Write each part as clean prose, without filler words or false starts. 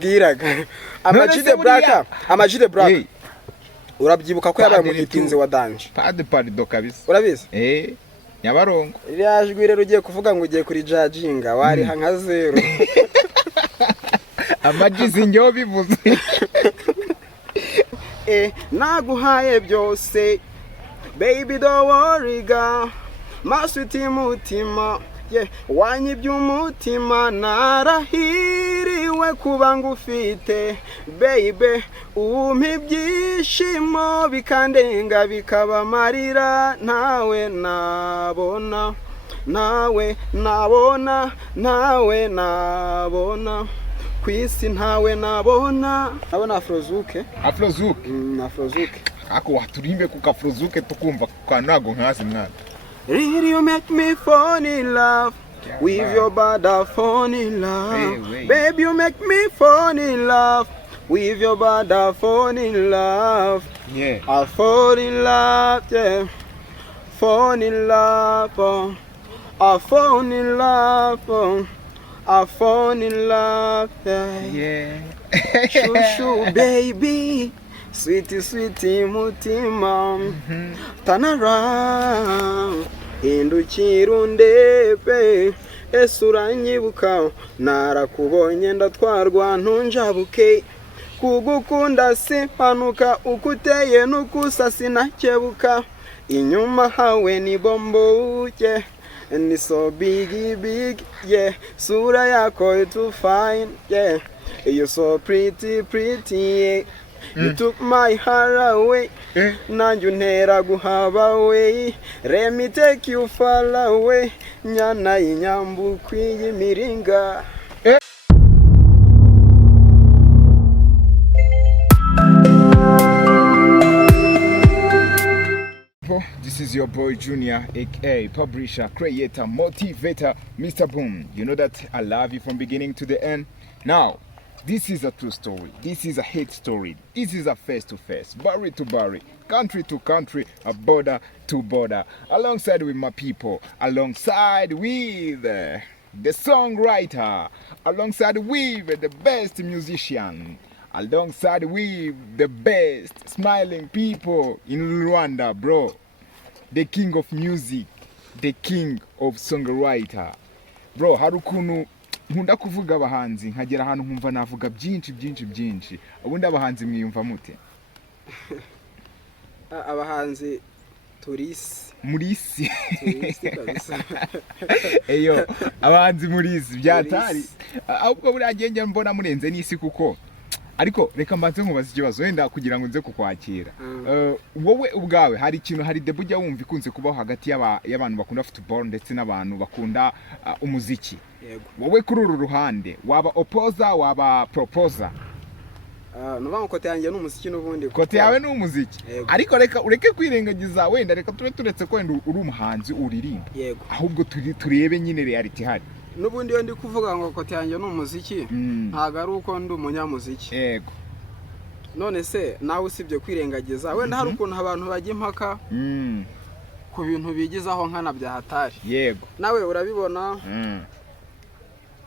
bwiraga Amajide Black Amajide Black urabyibuka ko yabaye umuhitinze wa Danje pardon kabisa urabizi Nyabarongo ryajwi rero ugiye kuvuga ngo ugiye kuri judginga wari nka zero amajizi njyo bivuze naguhaye byose baby don't worry girl maswiti mutima wanyibye umutima narahiriwe kuba ngufite baby umpa ibyishimo bikandenga bikaba marira nawe nabona kwisi ntawe nabona Afrozuke ako waturimbe ku Afrozuke tukumva kwa nago nkazi mwana. Really you make me fall in love with your body, fall in love. Baby, you make me fall in love with your body, fall in love. Yeah. I fall in love, yeah. Fall in love, oh. I fall in love, oh. I fall in love, yeah. Shoo, baby. Sweetie, sweetie, mutima. Turn around. Hindukira undebe ese uranyibuka narakubonye ndatwarwa ntunjabuke kugukunda simpanuka ukuteye nukusa sinakebuka inyuma hawe ni bomboke ni so big yeah sura yako too fine yeah you so pretty yeah. You took my heart away nanjye untera guhaba way let me take you far away nyana y'inyambu kwiyimiringa This is your boy Junior, aka publisher, creator, motivator, Mr. Boom. You know that I love you from beginning to the end. Now, this is a true story. This is a hate story. This is a face-to-face, Barry to Barry, country to country, a border to border. Alongside with my people, alongside with the songwriter, alongside with the best musician, alongside with the best smiling people in Rwanda, bro. The king of music, the king of songwriter. Bro, harukunu nkunda kuvuga abahanzi nkagera ahantu nkumva navuga byinshi ubundi abahanzi mwiyumva mute? Abahanzi turisi kabisa eyo abahanzi murisi byatari ahubwo buri agenge mbona murenze n'isi kuko ariko reka mbanze nkubaza ikibazo wenda kugira ngo nze kukwakira wowe ubwawe hari ikintu hari debut ujya wumva ikunze kubaho hagati y'abantu bakunda football ndetse n'abantu bakunda umuziki wowe kuri uru ruhande waba opposer waba proposer? Nubango kote yanjye n'umuziki n'ubundi kote yawe n'umuziki ariko reka ureke kwirengagiza wenda reka tube turetse ko wenda uri umuhanzi uririmba ahubwo turebe nyine reality hari n'ubundi yo ndi kuvuga ngo kote yanjye n'umuziki ntago ari uko ndi umunyamuziki yego none se nawe usibye kwirengagiza wenda hari ukuntu abantu bajya impaka ku bintu bigizaho nkana bya hatari yego nawe urabibona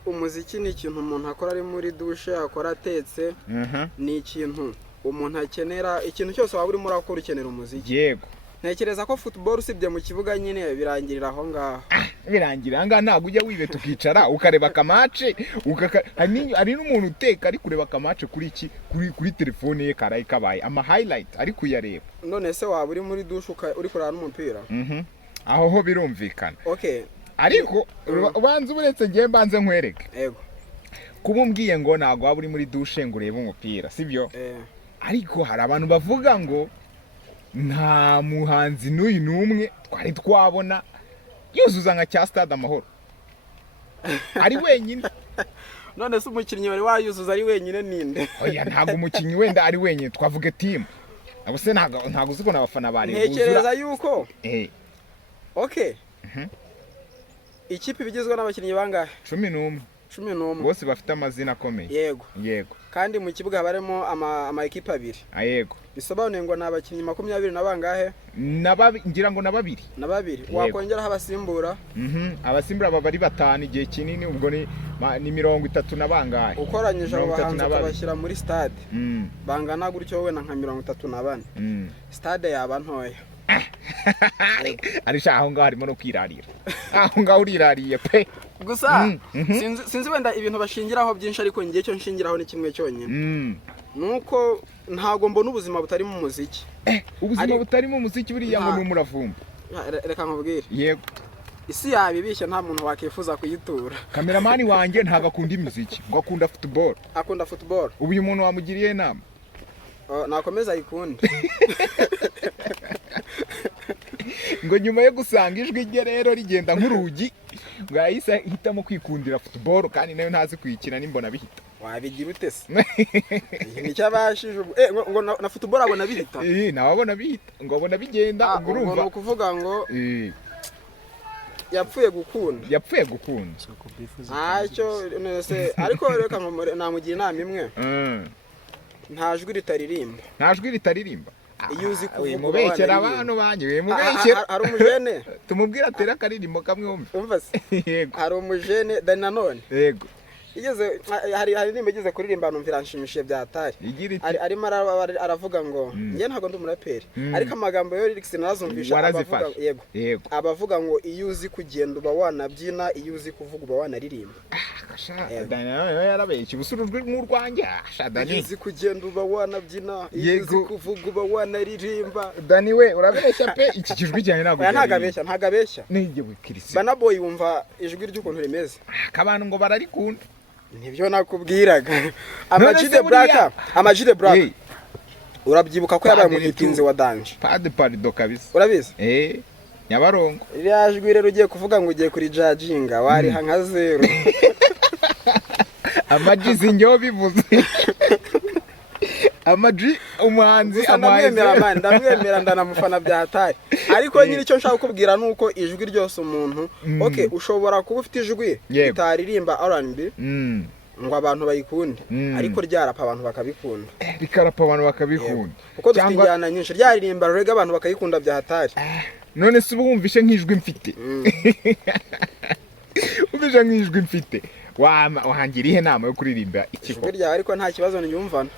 umuziki ni ikintu umuntu akora ari muri douche akora atetse ni ikintu umuntu akenera ikintu cyose waba urimo urakora ukenera umuziki yego ntekereza ko football usibye mu kibuga nyine birangirira aho ngaho birangira ngaho ntabwo ujya wibe tukicara ukareba akamace hari n'umuntu uteka ari kureba akamace kuri telefone ye karaye kabaye ama highlight ari kuyareba none se waba uri muri douche uri kurana n'umupira aho ho birumvikana okay ariko ubanze uretse ngiye mbanze nkwereke yego kuba umbwiye ngo ntabwo waba uri muri douche ngo urebe umupira sibyo ariko hari abantu bavuga ngo nta muhanzi n'uyu n'umwe twari twabona yuzuza nka cya stade Amahoro ari wenyine none se umukinnyi wari wayuzuza ari wenyine ninde? Oya ntabwo umukinnyi wenda ari wenyine twavuga team abo se ntabwo uziko n'abafana bari ntekereza yuko okay ikipe bigizwe n'abakinnyi bangahe? 11 11 bose bafite amazina akomeye. Yego kandi mu kibuga habaremo ama equipe abiri. Yego bisobanuye ngo nabakinnyi 20 na bangahe ngira ngo na babiri wakongeraho abasimbura abasimbura bari 5 igihe kinini ubwo ni 30 na bangahe ukoranyije abo bahanzi bakabashyira muri stade bangana gutyo wowe na nka 34 stade yaba ntoya ari shaho ngaho harimo no kwirarira aho ngaho urirariye pe gusa sinzi wenda ibintu bashingiraho byinshi ariko ngiye cyo nshingiraho ni kimwe cyonyine nuko ntago mbona ubuzima butari mu muziki ubuzima butari mu muziki buriya ngo n'umuravumba reka nkubwire yego isi yabibishye nta muntu wakifuza kuyitura kameramani wanjye ntago akunda imuziki ngo akunda football ubu uyu muntu wamugiriye inama nakomeza ayikunde ngo nyuma yo gusanga ijwi rye rero rigenda nk'urugi ngo yahise hitamo kwikundira football kandi nayo ntazi kuyikina nimbona bihita wabigira ute se ni cyabashije ngo na football abona bihita nababona bihita ngo abona bigenda ngo urumva ngo kuvuga ngo yapfuye gukunda ntacyo nese ariko reka namugira inama imwe nta jwi ritaririmba iyo uzi kuvuga mubekera abantu banyu mubekera hari umujene tumubwira atera akaririmbo kamwe umva se yego hari umujene Dani Nanone yego igeze hari nimba igeze kuririmba numvira nshimishije byatari arimo aravuga ngo ngiye ntago ndi umuraperi ariko amagambo yo lyrics narazumvisha abavuga yego abavuga ngo iyo uzi kugenda uba wanabyina iyo uzi kuvuga uba wanaririmba Dani Nanone yarabeshye ubusurujwe nk'urwanjye iyo uzi kugenda uba wanabyina iyo uzi kuvuga uba wanaririmba Dani we urabeshya pe iki kijwi cyane ntagabeshya n'igihe kirisi Bana Boy wumva ijwi ry'ukuntu rimeze akabantu ngo bararikunda nibyo nakubwiraga Ama-G the Black urabyibuka ko yabaye umuhitinzi wa Danje parido kabisa urabizi Nyabarongo iriya jwi rero ugiye kuvuga ngo ugiye kuri judginga wariha nka 0 Ama-G zinyo bivuze Ama-G umuhanzi ndamwemera ndanamufana byatari ariko nyiri cyo nshaka kubwira nuko ijwi ryose umuntu okay ushobora kuba ufite ijwi itaririmba R&B ngo abantu bayikunde ariko ryarapa abantu bakabikunda rikarapa abantu bakabikunda kuko dufite injyana nyinshi ryaririmba rega abantu bakayikunda byatari none se ubu wumvishe nk'ijwi mfite ubije nk'ijwi mfite wahangiriye inama yo kuririmba ikiko rya ariko nta kibazo nyumvana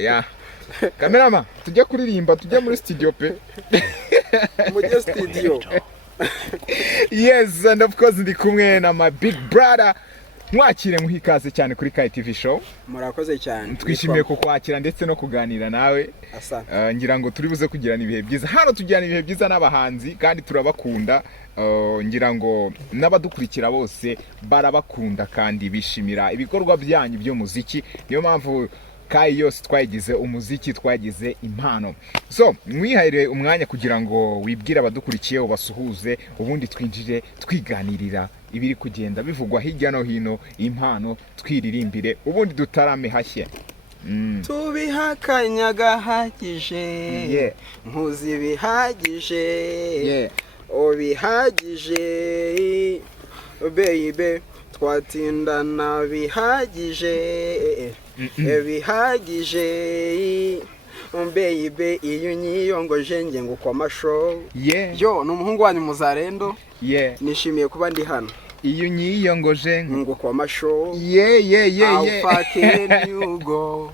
ya kamerama tujye kuririmba tujye muri studio pe muri studio yes and of course ndi kumwe na my big brother mwakire muhikaze cyane kuri Kai TV show murakoze cyane twishimiye kukwakira ndetse no kuganira nawe ngira ngo turi buze kugirana ibihe byiza hano tujyana ibihe byiza n'abahanzi kandi turabakunda ngira ngo n'abadukurikira bose barabakunda kandi bishimira ibikorwa byanyu byo muziki niyo mpamvu Kai yose twagize umuziki twagize impano so mwihayire umwanya kugira ngo wibwire abadukurikiye ubasuhuze ubundi twinjire twiganirira ibiri kugenda bivugwa hirya no hino impano twiririmbire ubundi dutarame hashye tubihakanya gahagije nkuzi bihagije bihagije baby twatindana bihagije bihagije baby iyo nyiyongoje nge ngo kwa masho yo n'umuhungu wanyu Muzarendo nishimiye kuba ndi hano iyo nyiyongoje ngo kwa masho How far can you go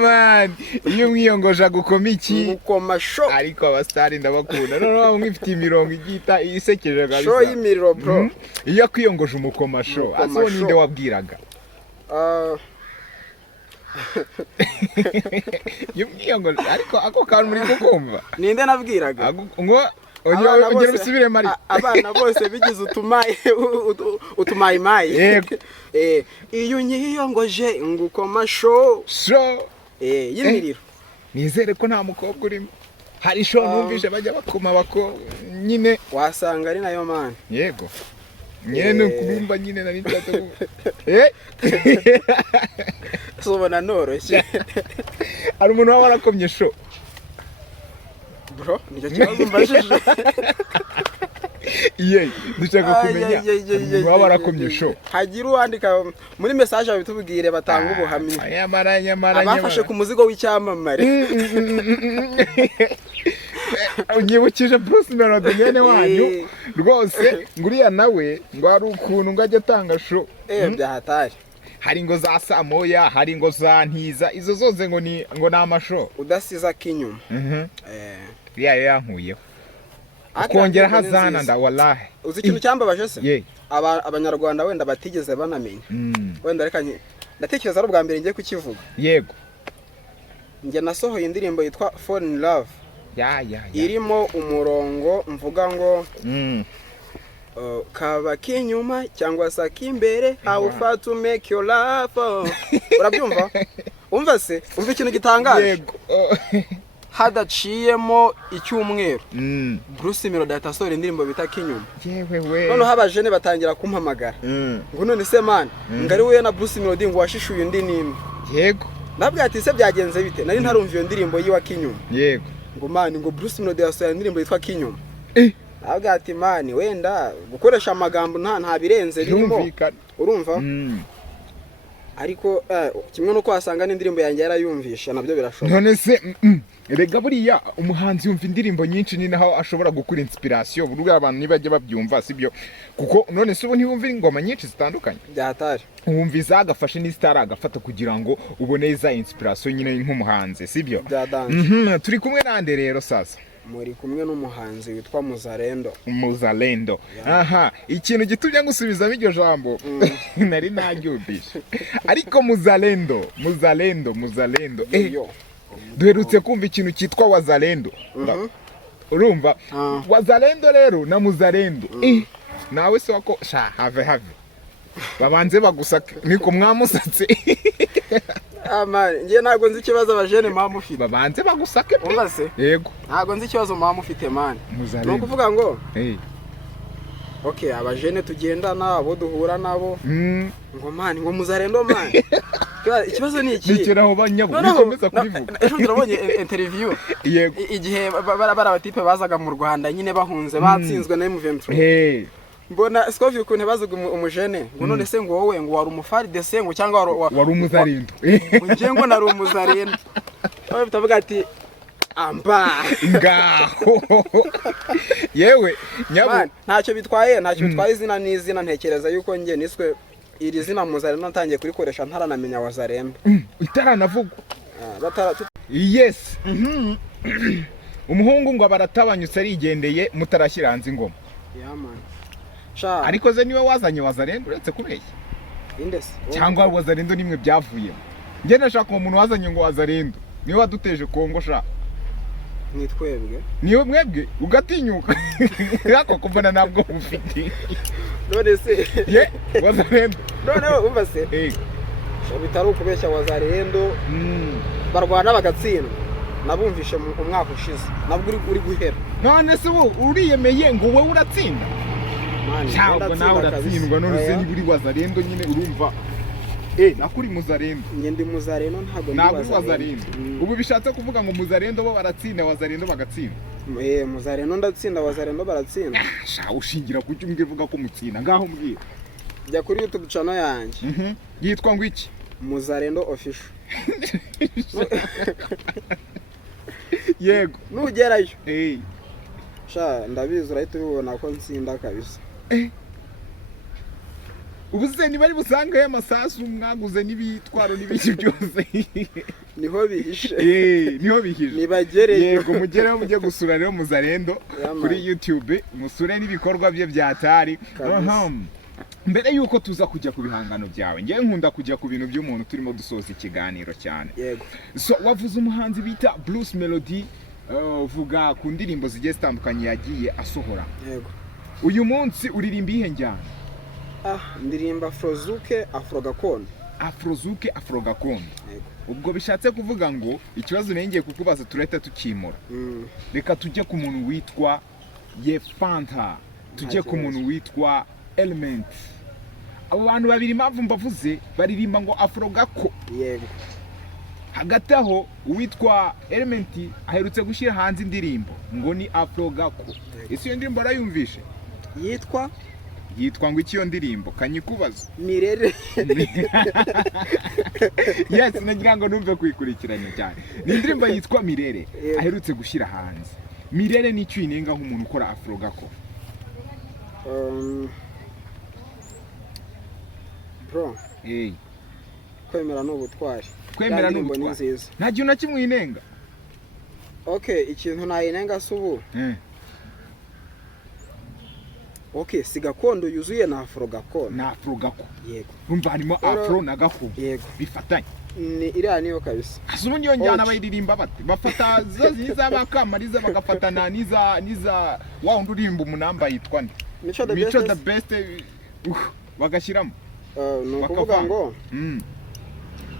man iyo mwiyongoje gukoma iki ngo masho ariko abastari ndabakunda none mwifitiye imirongo igita isekeje kabisa show y'imiriro bro iyo kwiyongoje umukoma show aso ninde wabwiraga yumwiyongoje ariko ako kantu muri kukumva ninde nabwiraga ngo ongera usubire mari abana bose bigize utumayimayi yego iyo nyiyongoje ngukoma show y'imiriro nizere ko nta mukobwa urimo hari show numvise bajya bakoma bako nyine wasanga ari nayo man yego nyene kubumba nyine nari nshatse sobona noroshye ari umuntu waba warakomye show bro nicyo kibazo mbajije Ye, dushaka kumenya umuntu waba warakomye show. Hagira uwandika muri message babitubwire batanga ubuhamya. Nyamara abafashe ku muzigo w'icyamamare. Unyibukije Bruce Melody nyene wanyu rwose nguriya nawe ngo ari ukuntu ngo ajya atanga show. Byahatari. Hari ngo za Samoya, hari ngo za Ntiza, izo zose ngo ni amasho udasiza kinyuma. Yankuyeho ukongera hazana nda wallahi. Uzi ikintu cyambabaje se? Abanyarwanda wenda batigeze banamenya. Wenda reka ndatekereza ari ubwa mbere ngiye kukivuga. Yego. Nge nasohoye indirimbo yitwa Fall in Love. Irimo umurongo mvuga ngo kaba kinyuma cyangwa se kimbere how far to make your love. Urabyumva? Umva se, umva ikintu gitangaje. Yego. Hadaciyemo icyumweru. Bruce Melody atasohora indirimbo bita kinyuma. Yewe. None habajene batangira kumpamagara. Ngo none se man, ngari we na Bruce Melody ngo washishuye indi nimwe. Yego. Nabwo ati se byagenze bite? Nari ntarumva iyo ndirimbo yiwa kinyuma. Yego. Ngo man, ngo Bruce Melody yasohora indirimbo yitwa kinyuma. Nabwo ati man, wenda gukoresha amagambo nta birenze birimo. Urumva? Ariko kimwe no kwasanga n'indirimbo yanjye yarayumvisha nabyo birashoboka. None se rega buriya umuhanzi yumva indirimbo nyinshi ni naho ashobora gukura inspiration burya abantu nibajye babyumva sibyo kuko none se ubu ntibumva ingoma nyinshi zitandukanye byatari wumva izagafashe ni star agafata kugira ngo ubone za inspiration nyine nk'umuhanzi sibyo turi kumwe nande rero sasa muri kumwe n'umuhanzi witwa Muzalendo. Aha, ikintu gitumye ngusubiza bijyo jambo nari nagyubisha ariko Muzalendo. Duherutse kumva ikintu cyitwa Wazalendo. Urumva? Wazalendo rero na Muzalendo. Nawe se wako have. Babanze bagusaka niko mwamusatse. Ngiye ntago nzi ikibazo abajene mama ufite. Babanze bagusake. Umvase? Yego. Ntago nzi ikibazo mama ufite man. No kuvuga ngo Okay, abajene tugendana abo duhura nabo. Ngo man, ngo Muzalendo man. Ikibazo ni iki? Nikiraho banyabu bikomeza kubivuga. Ejo ndabonye interview. Yego. Igihe abatipe bazaga mu Rwanda nyine bahunze batsinzwe na M23. Mbona Scovie ukuntu bazuga umujene ngo none se ngo wowe ngo wari umufari de se ngo cyangwa wari Umuzalendo. Ngiye ngo nari Umuzalendo. Aho bitavuga ati amba ngaho yewe nyabo ntacyo bitwaye izina n'izina ntekereza yuko ngiye niswe iri zina Muzalendo natangiye kurikoresha ntaranamenya Wazalendo itaranavuga yes umuhungu ngo abaratabanyutse arigendeye mutarashyira hanze ingoma ariko ze niwe wazanye Wazalendo uretse kubeshya indese cyangwa Wazalendo nimwe byavuye nge nashaka umuntu wazanye ngo Wazalendo niwe waduteje Kongo sha nitwebwe niwe mwebwe ugatinyuka yako kumvana nabwo ufite none se ye Wazalendo none umva se bitari ukubeshya Wazalendo barwana bagatsindwa nabumvishe mu mwaka ushize nabwo uri guhera none se uriyemeye ngo wowe uratsinda cyangwa nawe uratsindwa none se niba uri Wazalendo nyine urumva nakuri Muzalendo nge ndi Muzalendo ntago ndi Wazalendo ubu bishatse kuvuga ngo Muzalendo bo baratsinda Wazalendo bagatsinda Muzalendo ndatsinda Wazalendo baratsinda ushingira kuki mbivuga ko mutsinda ngaho mbwira jya kuri YouTube channel yanjye yitwa ngo iki Muzalendo official yego nugerayo ndabizi urahita ubibona ko nsinda kabisa ubuze niba ari busangaye amasasu mwaguze n'ibitwaro n'ibiki byose niho bihishe niho bihishe nibagereye yego mugereho mujye gusura rero Muzalendo kuri YouTube musure n'ibikorwa bye byatari mbere yuko tuza kujya ku bihangano byawe ngiye nkunda kujya ku bintu by'umuntu turimo dusoza ikiganiro cyane yego so wavuze umuhanzi bita Bruce Melody vuga ku ndirimbo zigiye zitandukanye yagiye asohora yego uyu munsi uririmba ihe njyana ndirimba Afrozuke Afro gakondo ubwo bishatse kuvuga ngo ikibazo nengeye kukubaza tureta tukimura reka tujye ku muntu witwa Yefanta tujye ku muntu witwa Element abo bantu babiri impamvu mbavuze baririmba ngo Afro gako yego hagati aho uwitwa Element aherutse gushyira hanze indirimbo ngo ni Afro gako ese iyo ndirimbo arayumvishe yitwa ngo iki iyo ndirimbo kanyikubaza Mirere. yes nagira ngo numve kuyikurikirana cyane ni indirimbo yitwa Mirere aherutse gushyira hanze. Mirere ni icyo inenga nk'umuntu ukora afro gako bro kwemera n'ubutwari nta gihe na kimwe inenga. Okay, ikintu nayinenga subu okay, si gakondo yuzuye na afro gako yego umva harimo afro na gako yego bifatanye ni iriya niyo kabisa. Asubu niyo njyana bayiririmba bate bafata ziza bakamariza bagafatana niza wa undurimba umunamba yitwa nde Mico the best bagashyiramo no kuvuga ngo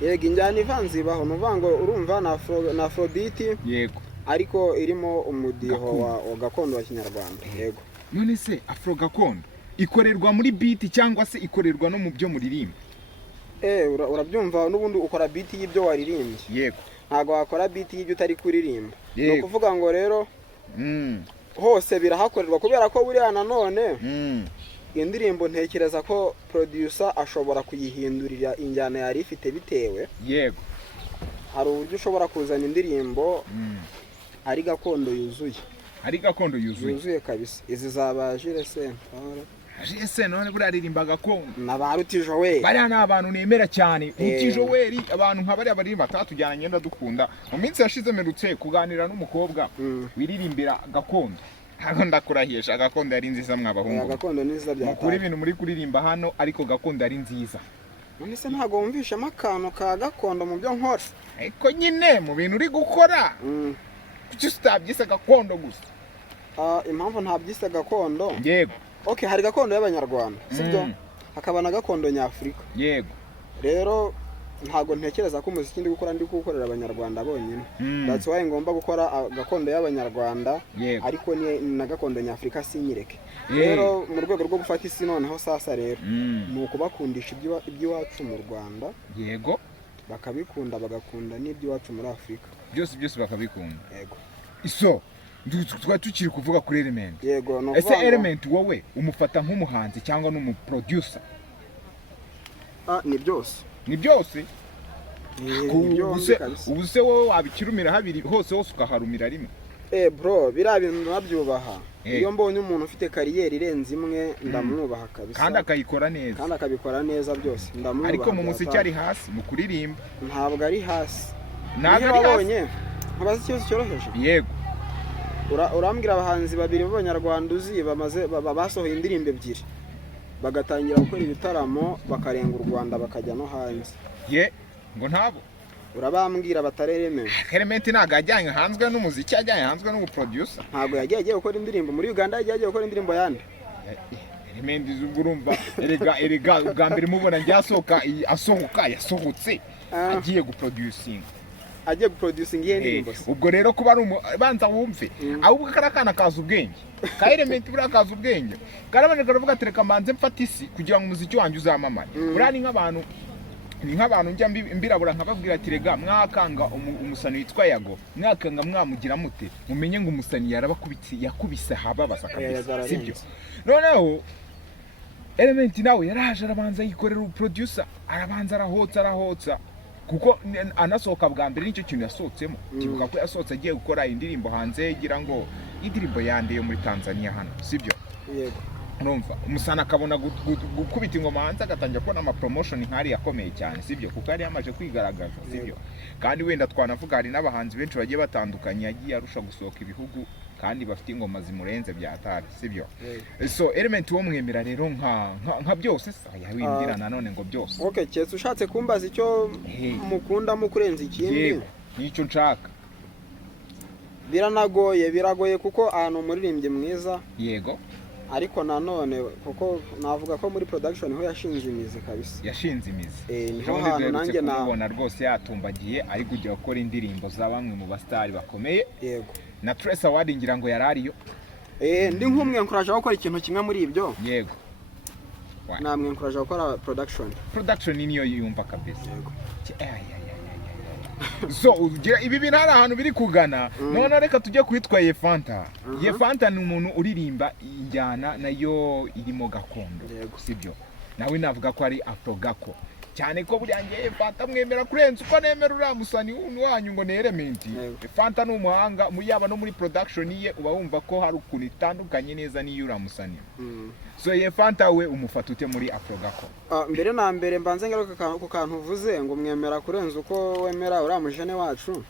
yego injyana ivanze ibaho nuvango urumva na afrobeat yego ariko irimo umudiho wa gakondo wa Kinyarwanda yego. None se afro gakondo ikorerwa muri beat cyangwa se ikorerwa no mu byo muririmba? Urabyumva n'ubundi ukora beat y'ibyo waririmbye yego ntago wakora beat y'ibyo utari kuririmba. No kuvuga ngo rero hose birahakorerwa kubera ko buriya nanone indirimbo ntekereza ko producer ashobora kuyihindurira injyana yari ifite bitewe yego hari uburyo ushobora kuzana indirimbo ari gakondo yuzuye kabisa. Izi zaba Jire none buraririmba gakondo na Baruti Joel bari hano abantu nemera cyane Ruti Joel abantu nk'abari abaririmba batujyana ngenda dukunda mu minsi yashize merutse kuganira n'umukobwa wiririmbira gakondo hago ndakurahisha gakondo yari nziza mwabahungu gakondo niza bya kuri ibintu muri kuririmba hano ariko gakondo yari nziza. None se ntago wumvisha amakano ka gakondo mu byo nkora ariko nyine mu bintu uri gukora kuki utabyise gakondo gusa? Impamvu ntabyise gakondo yego okay, hari gakondo y'Abanyarwanda sibyo hakaba na gakondo nyafrika yego rero ntago ntekereza ko umuziki ndi gukora ndi gukorera Abanyarwanda bonyine. That's why ngomba gukora gakondo y'Abanyarwanda ariko ni na gakondo nyafrika sinyireke. Rero mu rwego rwo gufata isi noneho sasa rero ni ukubakundisha iby'iwacu mu Rwanda yego bakabikunda bagakunda n'iby'iwacu muri Afrika byose bakabikunda yego. Iso twari tukiri kuvuga kuri Element yego no ese Element wowe umufata nk'umuhanzi cyangwa n'umuproducer? Ni byose ubu se wowe wabikirumira habiri hose ukaharumira rimwe? Bro biriya bintu nabyubaha iyo mbonye umuntu ufite kariyeri irenze imwe ndamwubaha kabisa kandi akayikora neza kandi akabikora neza byose ndamwubaha. Ariko mu muziki ari hasi mu kuririmba ntabwo ari hasi wabonye nkabaza ikibazo cyoroheje yego urambwira abahanzi babiri b'Abanyarwanda uzi basohoye indirimbo ebyiri bagatangira gukora ibitaramo bakarenga u Rwanda bakajya no hanze ngo ntabo urabambwira batarereme Element ntago ajyanye hanzwe n'umuziki ajyanye hanzwe n'ubuproducer ntago yagiye gukora indirimbo muri Uganda yagiye gukora indirimbo yande Element urumva erega ubwa mbere mubona njyasohoka yasohotse agiye guproducing iyo ndirimbo. Ubwo rero kuba ari banza wumve ahubwo karakana kaza ubwenge ka Element bura kaza ubwenge karabane karavuga tereka manze mfata isi kugira ngo umuziki wanjye uzamamare. Burani nk'abantu njya mbirabura nkababwira ati rega mwakanga umusani witwa Yago mwakanga mwamugira mute mumenye ngo umusani yakubise hababasa kabisa sibyo. Noneho Element nawe yaraje arabanza yikorera producer arabanza arahotsa kuko anasohoka bwa mbere nicyo kintu yasohotsemo kibuka ko yasohotse agiye gukora indirimbo hanze gira ngo indirimbo yande yo muri Tanzania hano sibyo yego. Urumva umusana akabona gukubita ingoma hanze agatangira kubona ama promotion nkari yakomeye cyane sibyo kuko ari yamaje kwigaragaza sibyo. Kandi wenda twanavuga hari n'abahanzi benshi bagiye batandukanye yagiye arusha gusohoka ibihugu kandi bafite ingoma zimurenze bya atari sibyo. So Element wo mwemera rero nka byose yawimbira nanone ngo byose okay. Cyese ushatse kumbaza icyo mukunda mukurenza ikindi nicyo nshaka biragoye kuko ahantu muririmbye mwiza yego ariko nanone kuko navuga ko muri production ho yashinze imizi kabisa yashinze imizi niho hantu nanjye nabona rwose yatumbagiye ari kujya gukora indirimbo za bamwe mu bastari bakomeye yego. Na Trace Award ngira ngo yarariyo ndi nk'umwe nkuraje gukora ikintu kimwe muri ibyo yego. Namwe nkuraje gukora production niyo yumva kabisa yego. So ugira ibi bintu hari ahantu biri kugana none reka tujye kwitwa Ye Fanta. Ye Fanta ni umuntu uririmba injyana nayo irimo gakondo sibyo nawe navuga ko ari afro gako cyane ko buryange Ye Fanta mwemera kurenza uko nemera uramusani wanyu ngo ne element. Ye Fanta ni umuhanga muyaba no muri production ye uba wumva ko hari ukuntu itandukanye neza niyo uramusani. So Ye Fanta we umufata ute muri afro gako? Mbere na mbere mbanze ngaruka ku kantu uvuze ngo mwemera kurenza uko wemera uramujene wacu.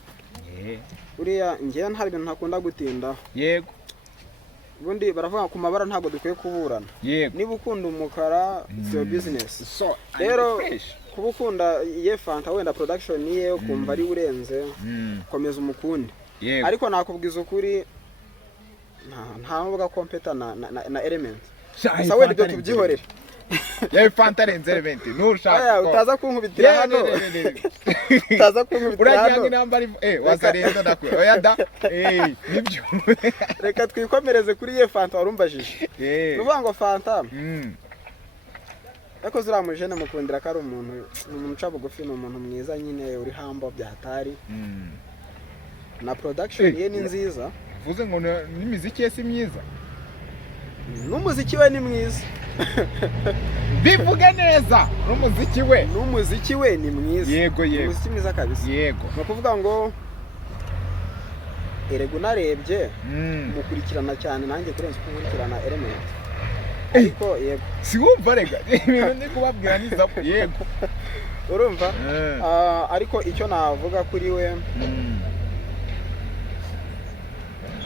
Uriya ngiye ntari ibintu ntakunda gutinda. Yego. Ubundi baravuga ku mabara ntabwo dukwiye kuburana. Niba ukunda umukara it's your business. So rero kuba ukunda Ye Fanta wenda production niye ukumva ari urenze komeza umukunde. Ariko nakubwiza ukuri nta nubwo competa na element. Gusa wenda ibyo tubyihorere. Ye Fanta renze element nushaka utaza kunkubitira hano. Utaza kunkubitira hano. Uragira namba wazarenda nakwe oya da nibyo. Reka twikomereze kuri Ye Fanta warumbajije. Nuvuga ngo Fanta Eko zira mujene mukundira ko ari umuntu uca bugufi ni umuntu mwiza nyine uri hambo byahatari. Na production ye ni nziza. Vuze ngo n'imiziki ye si myiza. N'umuziki we ni mwiza. Bivuge neza n'umuziki we ni mwiza. Yego umuziki mwiza kabisa. Yego no kuvuga ngo erego narebye mukurikirana cyane nanjye kurenza kukurikirana element. Ariko yego si wumva rega ibintu ndi kubabwira ni zapo yego urumva ariko icyo navuga kuri we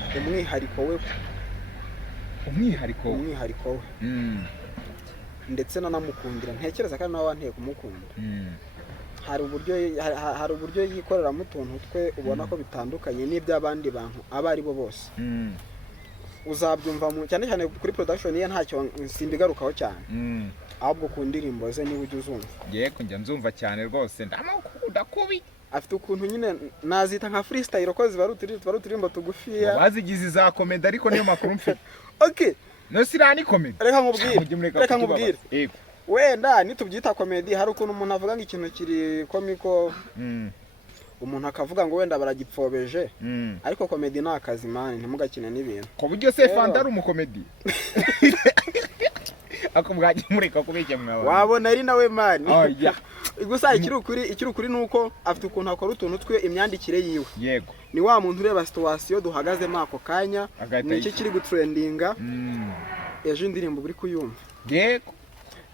umwihariko we ndetse nanamukundira ntekereza kandi nawe wanteye kumukunda. Hari uburyo yikorera mu tuntu twe ubona ko bitandukanye n'iby'abandi bantu aba ari bo bose. Uzabyumva cyane cyane kuri production ye ntacyo simbigarukaho cyane. Ahubwo ku ndirimbo ze niba ujye uzumva. Yego njya nzumva cyane rwose ndamukunda kubi. Afite ukuntu nyine nazita nka freestyle ko ziba ruturimbo tugufiya. Bazigize za comedy ariko niyo makuru mfite. Okay. No sirani comedy. Reka nkubwire. Yego. Wenda nitubyita comedy hari ukuntu umuntu avuga ngo ikintu kiri komiko. Umuntu akavuga ngo wenda baragipfobeje. Ariko comedy ni akazi man ntimugakine n'ibintu. Ko buryo se Fanta ari umukomedi. Akubwaje mureka kubeshya mwawe. Wabona ari nawe man. Yeah. Gusa ikiri ukuri nuko afite ukuntu akora utuntu twe imyandikire yiwe. Yego. Ni wa muntu ureba situation duhagaze mako kanya niki kiri gutrendinga. Ejo indirimbo buri kuyumva. Yego.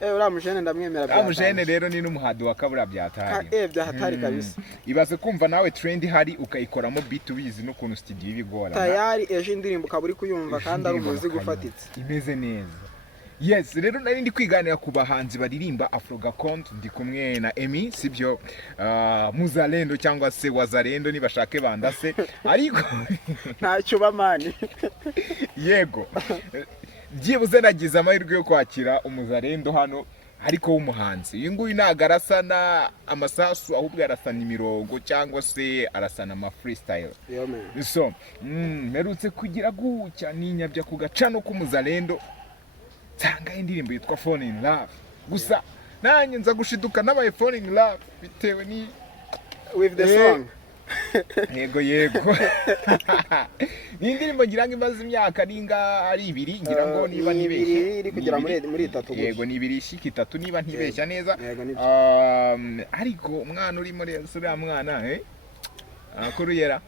Uramujene ndamwemera bya. Uramujene rero ni n'umuhadi wa kabura byatari. Byahatari kabisa. Ibaze kumva nawe trend hari ukayikoramo beat ubizi no kuntu studio ibigora. Tayari ejo indirimbo kaburi kuyumva kandi ari umuzi gufatitse. Imeze neza. Yes, rero nari ndi kwiganira ku bahanzi baririmba Afro Gakondo ndi kumwe na Emi sibyo Muzalendo cyangwa se Wazalendo nibashake bandase ariko ntacyo bamani. Yego. Byibuze nagize amahirwe yo kwakira umuzalendo hano ariko w'umuhanzi. Uyu nguyu nagarasana amasasu ahubwo arasana imirongo cyangwa se arasana ama freestyle. So, merutse kugira gucya ninyabya kugaca no kumuzalendo. Tanga indirimbo yitwa Fall in Love. Gusa nanjye nza gushiduka n'abaye Fall in Love bitewe ni with the song. Yego. Ni indirimbo ngira ngo imaze imyaka ninga ari 2 ngira ngo niba nibeshye. Iri kugera muri 3. Yego ni 2 ishiki 3 niba ntibeshya neza. Ariko umwana uri muri sura mwana akuru yera.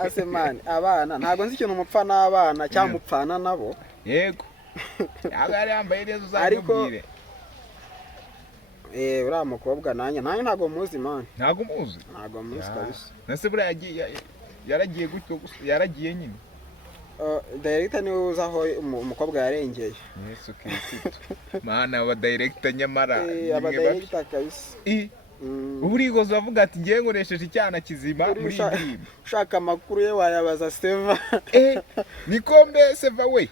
Ase man abana ntago nzi ikintu umupfa n'abana cyangwa mupfana nabo. Yego. Agari yambaye neza uzanyubwire. Uriya mukobwa nanjye ntago muzi man. Ntago muzi kabisa. Nase bura yaragiye gutyo yaragiye nyine. Director ni uzaho umukobwa yarengeye. Yesu Kristo. Mana wa director nyamara. Aba director kabisa. Uburigozo bavuga ati ngiye nkoresheje icyana kizima muri iyi. Ushaka amakuru ye wayabaza Seva. Nikombe Seva we.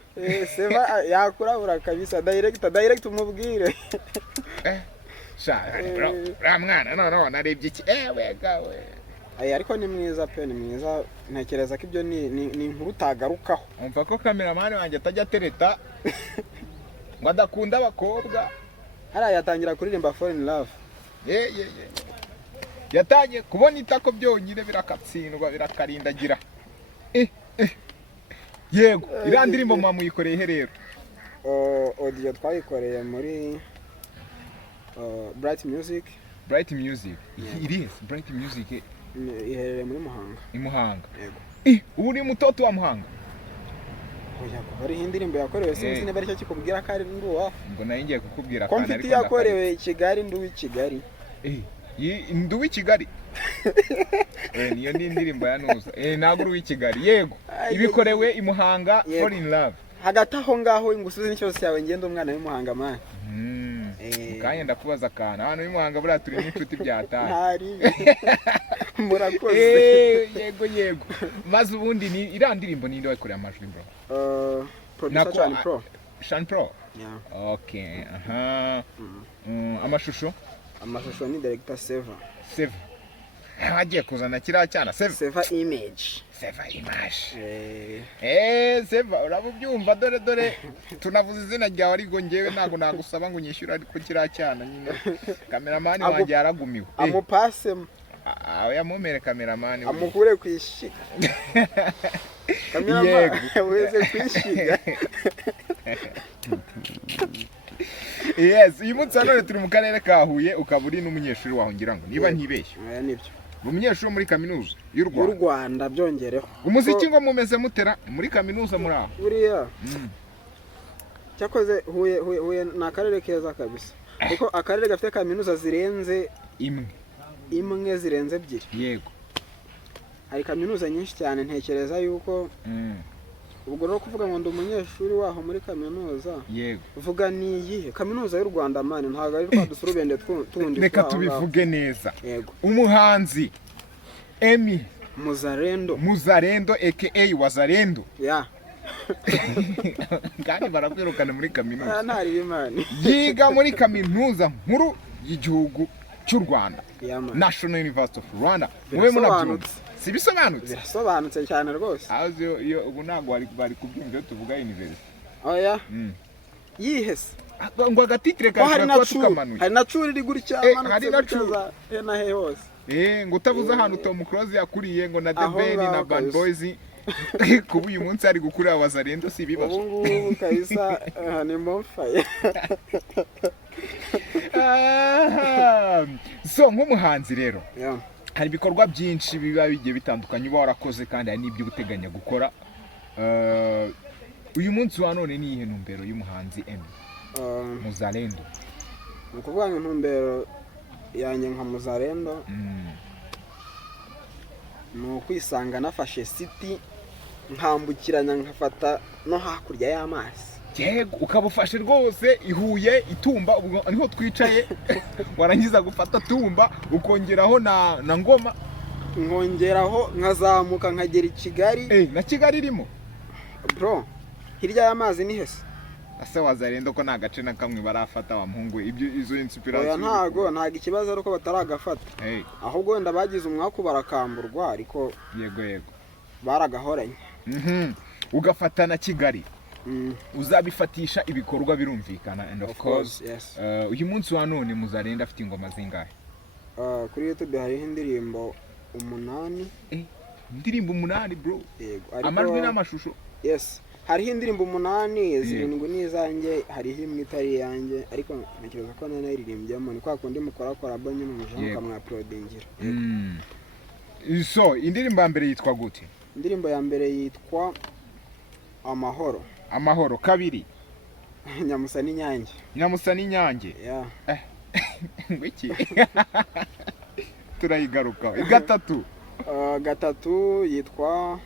Seva yakurabura kabisa director umubwire. Mwana no narebye iki gawe. Ariko ni mwiza pe ni mwiza ntekereza ko ibyo ni inkuru utagarukaho. Umva ko cameraman wanjye atajya tereta ngo adakunda abakobwa. Hariya yatangira kuririmba Fall in Love. yatangiye kubona itako byonyine birakatsindwa birakarindagira. Yego iriya ndirimbo mwamuyikoreye he rero? Audio twayikoreye muri Bright Music. Bright Music iri Bright Music iherereye muri Muhanga. I Muhanga. Yego. Ubu ni mutoto wa Muhanga? Oya kuba ari indirimbo yakorewe sinzi niba aricyo kikubwira ko ari nduwa. Ngo nayo ngiye kukubwira kandi ariko yakorewe i Kigali, nduwi Kigali. Nduwi Kigali. Niyo ni indirimbo ya Nuza. Ntabwo uri Kigali. Yego. Ibikorewe i Muhanga, Fall in Love. Hagati aho ngaho ingusubize n'icyose cyawe ngende umwana w'Imuhanga man. Kandi ndakubaza kana hano w'Imuhanga buriya turi n'inshuti byataye. Ntari. Murakoze. Yego. Maze ubundi ni iriya ndirimbo ninde wayikoreye amajwi bro? Producer Sean Pro. Sean Pro? Yeah. Okay. Amashusho ni director Seva. Hagiye kuzana kiriya cyana Seva Image. Seva urabubyumva dore tunavuze izina ryawe ariko ngewe ntago nagusaba ngo nyishyure ariko kiriya cyana nyine kameramani wanjye yaragumiwe. Amupasemo. Yamumere kameramani. Amukure kwishiga. Kameramani weze kwishiga. Yes, uyu munsi none turi mu karere ka Huye ukaba uri n'umunyeshuri waho ngira ngo niba ntibeshye. Nibyo. Umunyeshuri muri kaminuza y'u Rwanda byongereho. Umuziki ngo mumeze mutera muri kaminuza muri aho? Buriya. Cyakoze Huye na karere keza kabisa. Kuko akarere gafite kaminuza zirenze imwe zirenze ebyiri. Yego. Hari kaminuza nyinshi cyane ntekereza yuko ubwo no kuvuga ngo ndi umunyeshuri waho muri kaminuza. Yego. Vuga ni iyihe kaminuza y'u Rwanda mane ntago ari kwa dusurubende tundi. Reka tubivuge neza. Yego. Umuhanzi Emmy Muzalendo aka Wazalendo. Yeah. Kandi barakwirukana muri kaminuza. Ntari bimani. Yiga muri kaminuza nkuru y'igihugu cy'u Rwanda. National University of Rwanda. Mwe munabyumva. Sibisobanutse. Birasobanutse cyane rwose. Aho iyo ubu ntago bari kubyumva tuvuga university. Oya. Yihese. Ngo agatitire ka tukamanuye. Hari na curi riguri cyane. Hari na curi na he hose. Ngo utavuze ahantu Tom Close yakuriye ngo na The Ben na Bad Boys. Kuba uyu munsi ari gukurira Wazalendo si bibazo. Ubu kabisa ni monfire. So nk'umuhanzi rero. Yeah. Hari ibikorwa byinshi biba bigiye bitandukanye uba warakoze kandi hari n'ibyo uteganya gukora. Uyu munsi wa none ni ihe ntumbero y'umuhanzi Emmy Muzalendo? Ukuvuga ngo intumbero yanjye nka Muzalendo ni ukwisanga nafashe city nkambukiranya nkafata no hakurya y'amazi. Yego ukabufashe rwose ihuye itumba ubwo niho twicaye warangiza gufata tumba ukongeraho na ngoma nkongeraho nkazamuka nkagera i Kigali. Na Kigali irimo bro hirya y'amazi ni hese. Ase Wazalendo ko nta gace na kamwe barafata wa muhungu ibyo izo inspiration. Ntago ikibazo ari uko bataragafata. Ahubwo wenda bagize umwaku barakamburwa ariko yego baragahoranye. Ugafata na Kigali. Uzabifatisha ibikorwa birumvikana and of course. Yes. Uyu munsi wa none Muzalendo afite ingoma zingahe? Kuri YouTube hari indirimbo 8. Indirimbo 8 bro. Yego. Amajwi n'amashusho. Yes. Hariho indirimbo 8 zirindwi n'izanjye, hariho imwe itari yanjye ariko ntekereza ko nane iririmbyemo ni kwa kundi mukora collab nyine umujana kamwa uploadingira. So indirimbo ya mbere yitwa gute? Indirimbo ya mbere yitwa Amahoro. Kabiri Nyamusa n'Inyange. Yeah. Ngwiki. Turayigaruka. Gatatu yitwa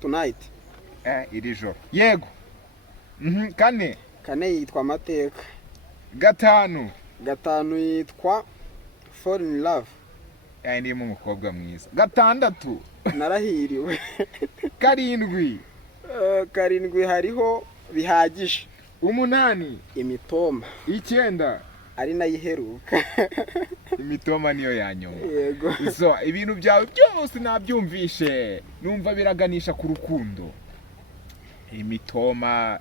Tonight. Iri joro. Yego. Kane yitwa Amateka. Gatanu yitwa Fall in Love. Ndimo umukobwa mwiza. 6 narahiriwe. 7 hariho bihagije. 8 Imitoma. 9 ari nayiheruka. Imitoma niyo yanyuma. Yego. So ibintu byawe byose nabyumvishe numva biraganisha ku rukundo. Imitoma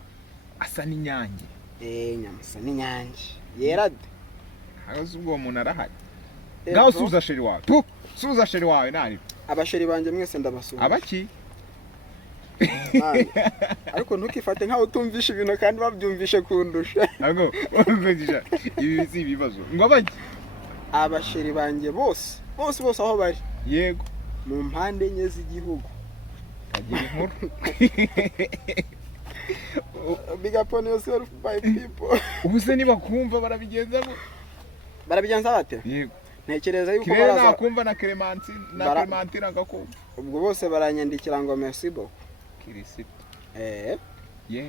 asa n'Inyange. Nyamusa n'Inyange. Yerade. Hazo ubwo umuntu arahari. ngaho suza sheri wawe suza sheri wawe nari abasheri banje mwese ndabasuhuza abaki ariko ntukifate nkaho utumvisha ibintu kandi babyumvishe kundusha ntabwo umvisha ibi si ibibazo ngo abaki abasheri banje bose aho bari yego mu mpande enye z'igihugu kagira inkuru big up on yourself by people ubuse niba kumva barabigenza bate yego ntekereza yuko kirere nakumva na Clementine agakumva ubwo bose baranyandikira ngo merci beaucoup kirisito ye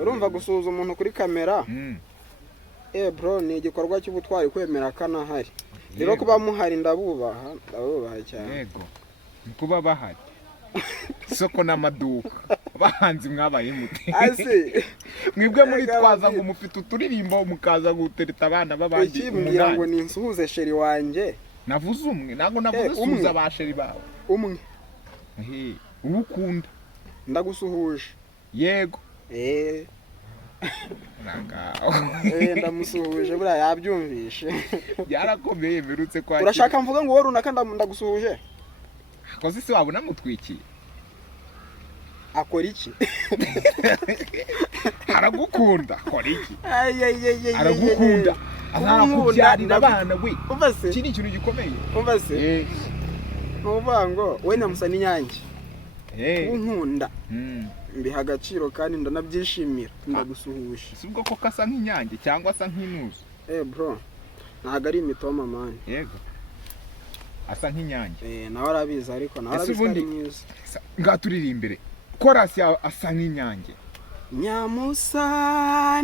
urumva gusuhuza umuntu kuri kamera bro ni igikorwa cy'ubutwari kwemera kana hari rero kuba muhari ndabubaha cyane yego kuba bahari soko n'amaduka bahanzi mwabaye mute ase mwebwe muri twaza ngo mufite uturirimbo mukaza gutereta abana babandi ikimbwira ngo ninsuhuze sheri wanje navuze umwe nago navuze suhuza abasheri bawe umwe ubukunda ndagusuhuje yego ndamusuhuje buriya yabyumvishe byarakomeye mperutse kwa urashaka mvuga ngo wowe runaka ndagusuhuje akoze se wabona mutwikiye akora iki aragukunda akora iki aragukunda arakubyarira abana we umvase iki ni ikintu gikomeye umvase nuvuga ngo we namusa n'inyange unkunda mbiha agaciro kandi ndanabyishimira ndagusuhuje si ubwo ko kasa nk'inyange cyangwa asa nk'inuzu bro ntabwo ari imitoma mani yego asa nk'inyange nawe arabizi ariko nawe arabizi ari mwiza ngaturira imbere korasi asa nk'inyange nyamusa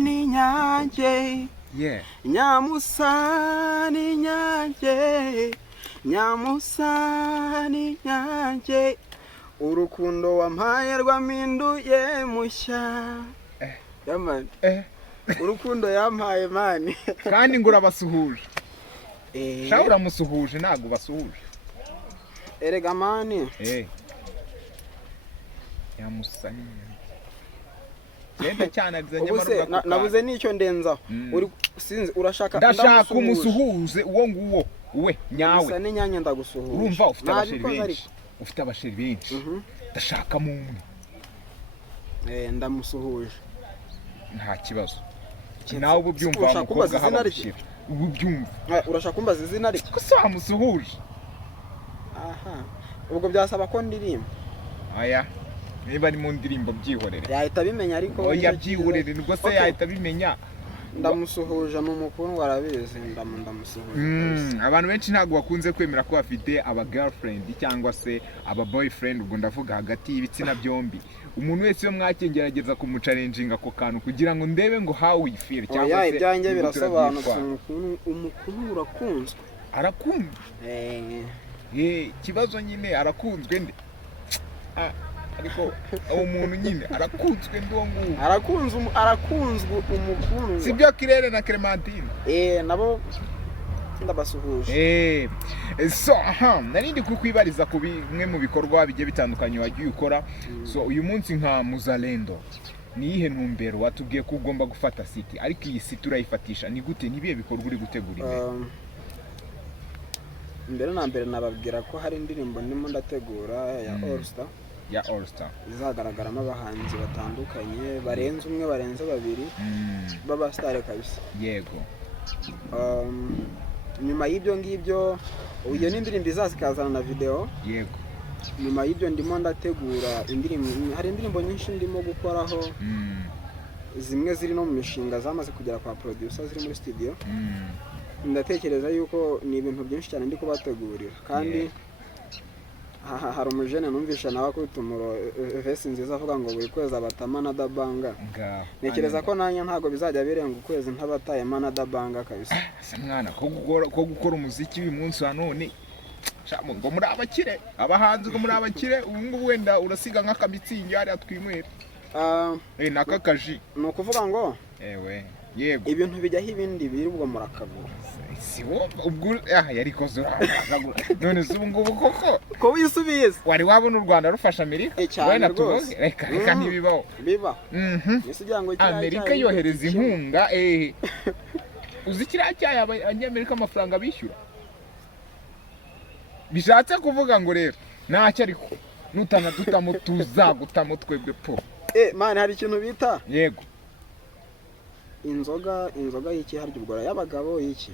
n'inyange nyamusa n'inyange nyamusa n'inyange urukundo wampaye rwampinduye mushya yamani urukundo yampaye mani kandi ngo urabasuhuje shaho uramusuhuje ntabwo basuhuje erega mani yamusa genda cyane nyamara nabuze n'icyo ndenzaho sinzi urashaka ndashaka umusuhuze uwo nguwo uwe nyawe usa n'inyange ndagusuhuje urumva ufite abasheri benshi ndashaka mu umwe ndamusuhuje nta kibazo nawe ubu byumva umukobwa habashira ubu byumva urashaka kumbaza izina rye ko samusuhuje ubwo byasaba ko ndirimba aya niba ari mu ndirimbo byihorere yahita bimenya ariko oya byihorere nibwo se yahita bimenya ndamusuhuje mu mukuru warabizi ndamusuhuje abantu benshi ntabwo bakunze kwemera ko bafite aba girlfriend cyangwa se aba boyfriend ubwo ndavuga hagati y'ibitsina byombi umuntu wese iyo mwakengerageza kumucalenjinga ako kantu kugira ngo ndebe ngo how we feel cyangwa se ibyanjye birasobanutse umukuru urakunzwe arakunzwe kibazo nyine arakunzwe nde ariko uwo muntu nyine arakunzwe ndi uwo nguwo arakunzwe umukuru sibyo Kirere na Clementine nabo ndabasuhuje so narindi kukwibariza ku bimwe mu bikorwa bigiye bitandukanye wagiye ukora so uyu munsi nka Muzalendo ni ihe ntumbero watubwiye ko ugomba gufata city ariko iyi city urayifatisha ni gute nibiye bikorwa uri gutegura imbere na mbere nababwira ko hari indirimbo ndimo ndategura ya All Star izagaragaramo abahanzi batandukanye barenze umwe barenze babiri baba star kabisa yego nyuma y'ibyo ngibyo iyo ni indirimbo izazikazana na video yego nyuma y'ibyo ndimo ndategura indirimbo hari indirimbo nyinshi ndimo gukoraho zimwe ziri no mu mishinga zamaze kugera kwa producer ziri muri studio ndatekereza yuko ni ibintu byinshi cyane ndi kubategurira kandi hari umujene numvisha nawe akutumuro vesi nziza avuga ngo buri kwezi abatama na dabanga nekereza ko nanya ntago bizajya birenga ukwezi ntabataye mana dabanga kabisa mwana ko gukora umuziki uyu munsi wa none ngo muri abakire abahanzi ngo muri abakire ubu ngubu wenda urasiga nk'akamitsingi hariya twinywera nakakaji ni ukuvuga ngo yego ibintu bijyaho ibindi biri ubwo murakagura si ubwo yari koze none se ubu ngubu koko ko wisubiza wari wabona u Rwanda rufasha Amerika wenda tuvuge reka ntibibaho Amerika yohereza inkunga uzi kiriya cyayi abanyamerika amafaranga bishyura bishatse kuvuga ngo rero ntacyo ariko nutanadutamo tuzagutamo twebwe po. Man, hari ikintu bita yego inzoga y'iki harya ubwo y'abagabo y'iki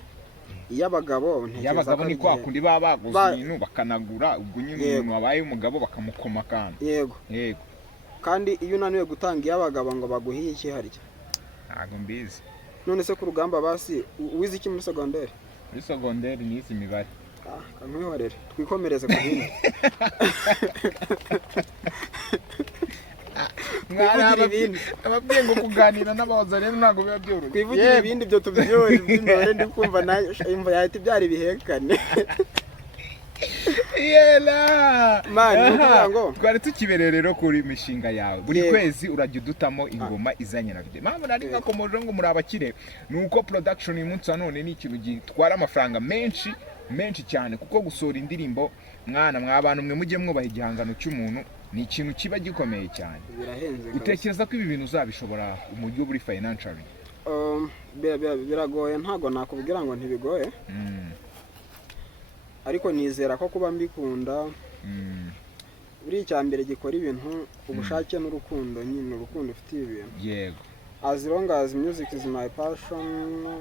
iy'abagabo ni kwa kundi baba baguze ibintu bakanagura ubwo nyine umuntu wabaye umugabo bakamukoma kandi yego kandi iyo unaniwe gutanga iy'abagabo ngo baguhiye iki harya ntago mbizi. none se ku rugamba basi wize iki muri segonderi? Muri segonderi ni izi mibare. Kamwihorere twikomereze ku bindi. Ababwiye ngo kuganira n'abahoza rero ntabwo biba byoroshye. Twivugira ibindi byo tubyore by'imibare ndi kumva imva yahita ibyara ibihekane. Yela man, twari tukibereye rero kuri mishinga yawe. Buri kwezi urajya udutamo ingoma izanye na video. Mpamvu nari ngakomoje ngo muri abakire nuko production y'umunsi wa none ni ikintu gitwara amafaranga menshi cyane, kuko gusohora indirimbo mw'abantu mwe mujye mwubaha igihangano cy'umuntu ni ikintu kiba gikomeye cyane. Birahenze. Utekereza ko ibi bintu uzabishobora mu buryo buri financially? Biragoye, ntago nakubwira ngo ntibigoye. Ariko nizera ko kuba mbikunda buri icyambere gikora ibintu ubushake n'urukundo, nyine urukundo ufite ibintu. Yego. As long as music is my passion.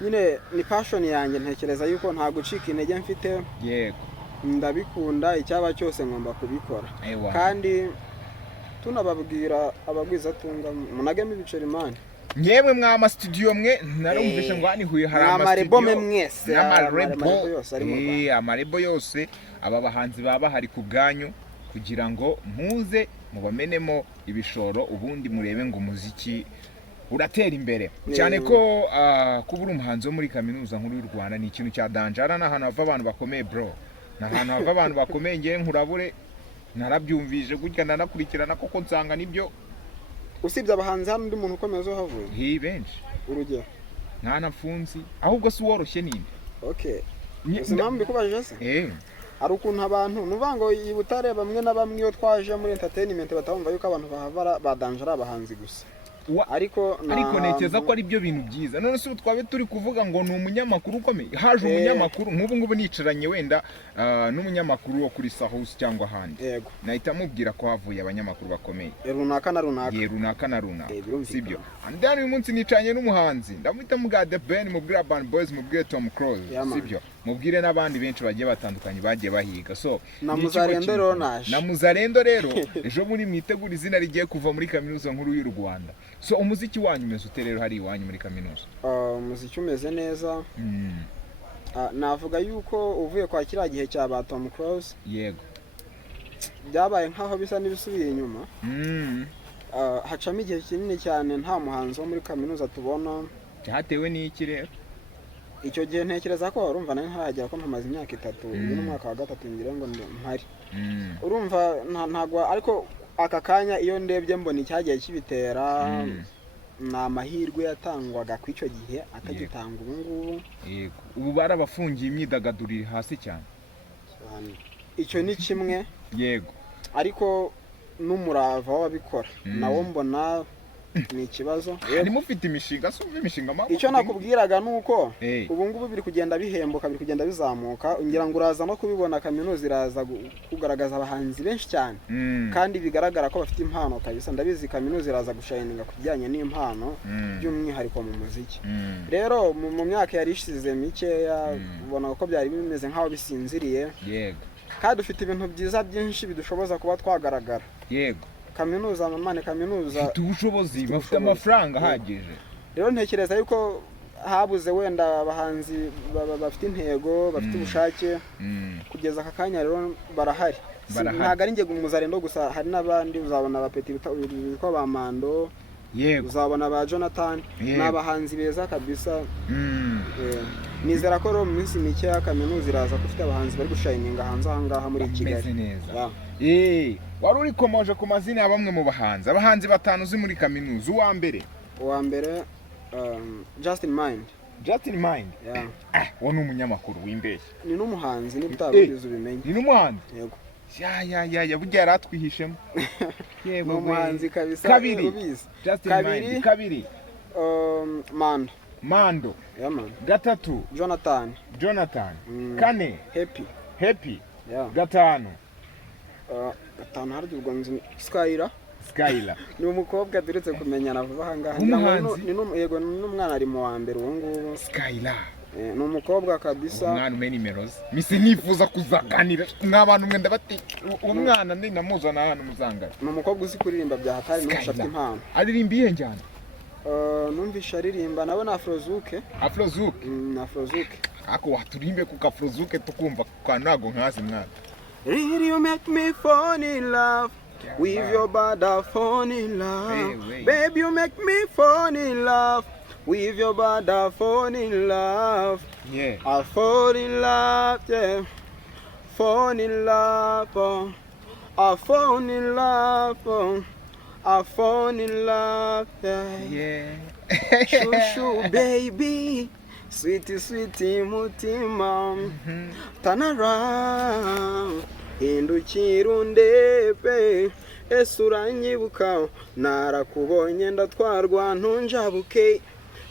Nyine ni passion yanjye, ntekereza yuko nta gucika intege mfite. Yego. Ndabikunda, icyaba cyose ngomba kubikora. Kandi tunababwira abagwiza tunga munagemo ibiceri man. Nyewe mwama studio mwe narumvishe ngo hani huye hari amarebo mwese amarebo yose aba bahanzi baba hari ku bwanyu kugira ngo muze mubamenemo ibishoro ubundi murebe ngo umuziki uratera imbere cyane ko kubura umuhanzi wo muri kaminuza nkuru y'u Rwanda ni ikintu cya danjara n'ahantu hava abantu bakomeye bro, n'ahantu hava abantu bakomeye. Ngiye nkurabure narabyumvije gutya nanakurikirana koko nsanga nibyo. Usibye abahanzi hano undi muntu ukomeye zo havuye benshi urugero mwanafunzi ahubwo si woroshye ninde. Uzimambi kubajije se ari ukuntu abantu nuvango ibutare bamwe na bamwe iyo twaje muri entertainment batabumva yuko abantu bahavara badanjara abahanzi gusa. Ariko nekeza ko ari byo bintu byiza. None se twabe turi kuvuga ngo ni umunyamakuru ukomeye, haje umunyamakuru nk'ubu nicaranye wenda n'umunyamakuru wo kuri Sahus cyangwa ahandi, nahita mubwira ko havuye abanyamakuru bakomeye runaka na runaka sibyo. And then uyu munsi nicanye n'umuhanzi ndamwita muga The Ben, mubwira Urban Boys, mubwire Tom Cruise, sibyo, mubwire n'abandi benshi bagiye batandukanye bagiye bahiga. So na Muzarendo rero ejo muri mwitegura izina rigiye kuva muri kaminuza nkuru y'u Rwanda. So umuziki wanyu umeze ute rero hari iwanyu muri kaminuza? Umuziki umeze neza. Navuga yuko uvuye kwa kiriya gihe cya ba Tom Cruise, yego, byabaye nkaho bisa n'ibisubiye inyuma. Hacamo igihe kinini cyane nta muhanzi wo muri kaminuza tubona. Cyatewe n'iki rero? Icyo gihe ntekereza ko urumva nayo ntaragera ko mpamaze imyaka 3 n'umwaka wa 3 ngira ngo mpari. Urumva ntagwa, ariko aka kanya iyo ndebye mbona icyagiye kibitera na amahirwe yatangwaga ku icyo gihe atagitanga ubu ngubu. Yego, ubu barabafungiye imyidagadurire hasi cyane. Icyo ni kimwe. Yego, ariko n'umurava w'ababikora nawo mbona ni ikibazo. Mufite imishinga, sumva imishinga mako. Icyo nakubwiraga nuko ubu ngubu biri kugenda bihembuka, biri kugenda bizamuka. Ngira ngo uraza no kubibona kaminuza iraza kugaragaza abahanzi benshi cyane kandi bigaragara ko bafite impano kabisa. Ndabizi kaminuza iraza gushininga kujyanye n'impano by'umwihariko mu muziki. Rero mu myaka yari ishize mikeya ubona ko byari bimeze nkaho bisinziriye. Yego, kandi dufite ibintu byiza byinshi bidushoboza kuba twagaragara. Yego, kaminuza bafite ubushobozi, bafite amafaranga ahagije. Rero ntekereza yuko habuze wenda abahanzi bafite intego, bafite ubushake. Kugeza aka kanya rero barahari. Ntago ari njye Muzarendo gusa, hari n'abandi. Uzabona abapeti bitwa ba Mando, uzabona ba Jonathan, n'abahanzi beza kabisa. Nizera ko rero mu minsi mike ya kaminuza iraza kufite abahanzi bari gushininga hanze aha ngaha muri Kigali. Wari uri komoje ku mazina ya bamwe mu abahanzi 5 uzi muri kaminuza. Uwa mbere Justin Mind. Wo ni umunyamakuru w'imbeshyi. Ni n'umuhanzi n'utabizi ubimenye. Ni n'umuhanzi. Yego. Burya yaratwihishemo. Yego, umuhanzi kabisa. Kabiri Justin Mind. Kabiri Mando. Mando. Yeah man. Gatatu. Jonathan. Kane. Happy. Yeah. Gatanu. Gatanu harya ubwo nzi Skyla. Ni umukobwa diretse kumenyana vuba hangaha. Yego n'umwana ari mu wa mbere uwo nguwo. Skyla. Ni umukobwa kabisa. Umwana umwe nimeroze. Mise nifuza kuzaganira nk'abantu mwe ndabati umwana ndi namuzana hano muzangara. Ni umukobwa uzi kuririmba bya hatari n'ushaka impano. Aririmba ihe njyana. Numvisha aririmba nawe na Afrozuke. Na Afrozuke. Ako waturimbe ku Afrozuke tukumva kwa nago nkazi mwana. Really you make me fall in love. With your body fall in love. Baby you make me fall in love. With your body fall in love. Yeah. I fall in love, yeah. Fall in love, oh. I fall in love, oh. I fall in love, yeah. Shoo baby, sweetie mutima. Turn around, hindukira undebe. Ese uranyibuka, narakubonye ndatwarwa ntunjabuke.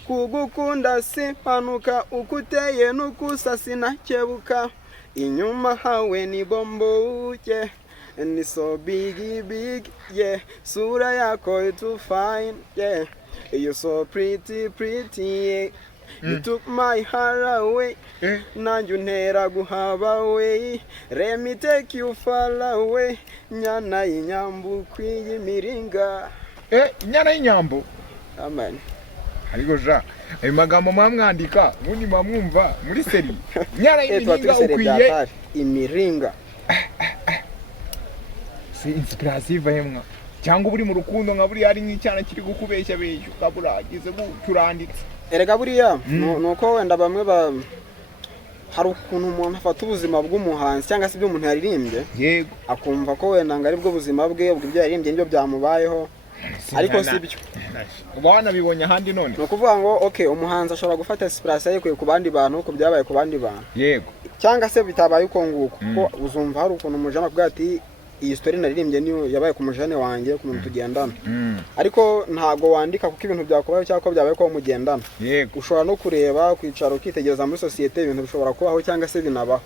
Kugukunda simpanuka, ukuteye nukusa sinakebuka. Inyuma hawe ni bombo, yeah. And it's so big, yeah. Sura yako too fine, yeah. You're so pretty, yeah. You took my heart away. Nanjye untera guhaba away. Let me take you far away. Nyana y'inyambo kwiye miringa. Nyana y'inyambo. Amen. Ariko ja, ayo magambo mwamwandika, mundi mwumva muri seri. Nyana y'inyinga ukwiye imiringa. Si inspirative hemwa. Cyangwa buri mu rukundo nka buri ari nk'icyana kiri gukubeshya besho kaburagize turanditse. Erega buriya nuko wenda bamwe hari ukuntu umuntu afata ubuzima bw'umuhanzi cyangwa se ibyo umuntu yaririmbye. Yego. Akumva ko wenda ngari bwo buzima bwe ubwo ibyo yaririmbye nibyo byamubayeho. Ariko si byo. Ubona bibonye handi none. Nukuvuga ngo okay umuhanzi ashobora gufata inspiration ye ku bandi bantu ko byabaye ku bandi bantu. Yego. Cyangwa se bitabaye uko nguko ko uzumva hari ukuntu umujana kuvuga ati iyi story naririmbye niyo yabaye ku mujane wanjye ku muntu tugendana. Ariko ntago wandika kuko ibintu byakubaye cyangwa ko byabaye ko mugendana. Yego. Ushobora no kureba kwicara ukitegereza muri societe ibintu bishobora kubaho cyangwa se binabaho.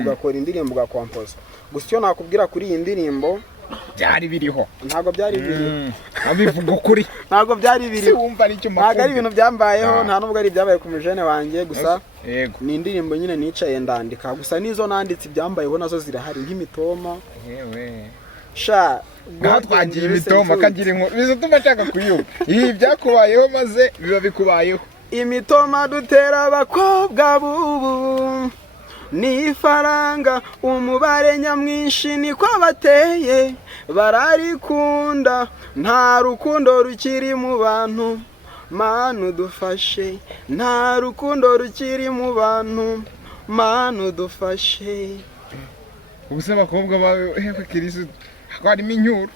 Ugakora indirimbo ugakompoza. Gusa icyo nakubwira kuri iyi ndirimbo byari biriho. Ntago byari biriho. Abivuga ukuri. Ntago byari biriho. Wumva ari cyo makuru. Ntago ari ibintu byambayeho nta nubwo ari byabaye ku mujane wanjye gusa. Yego. Ni indirimbo nyine nicaye ndandika gusa nizo nanditse byambayeho nazo zirahari nk'imitoma. Yewe. Sha ngaho twagiye imitoma kagira inkuru bizo tumashaka kuyumva. Ibi byakubayeho maze biba bikubayeho. Imitoma dutera abakobwa bubu ni faranga umubare nyamwinshi niko bateye bararikunda nta rukundo rukiri mu bantu manu dufashe nta rukundo rukiri mu bantu manu dufashe. Ubuse abakobwa bawe Kristo harimo inyuro.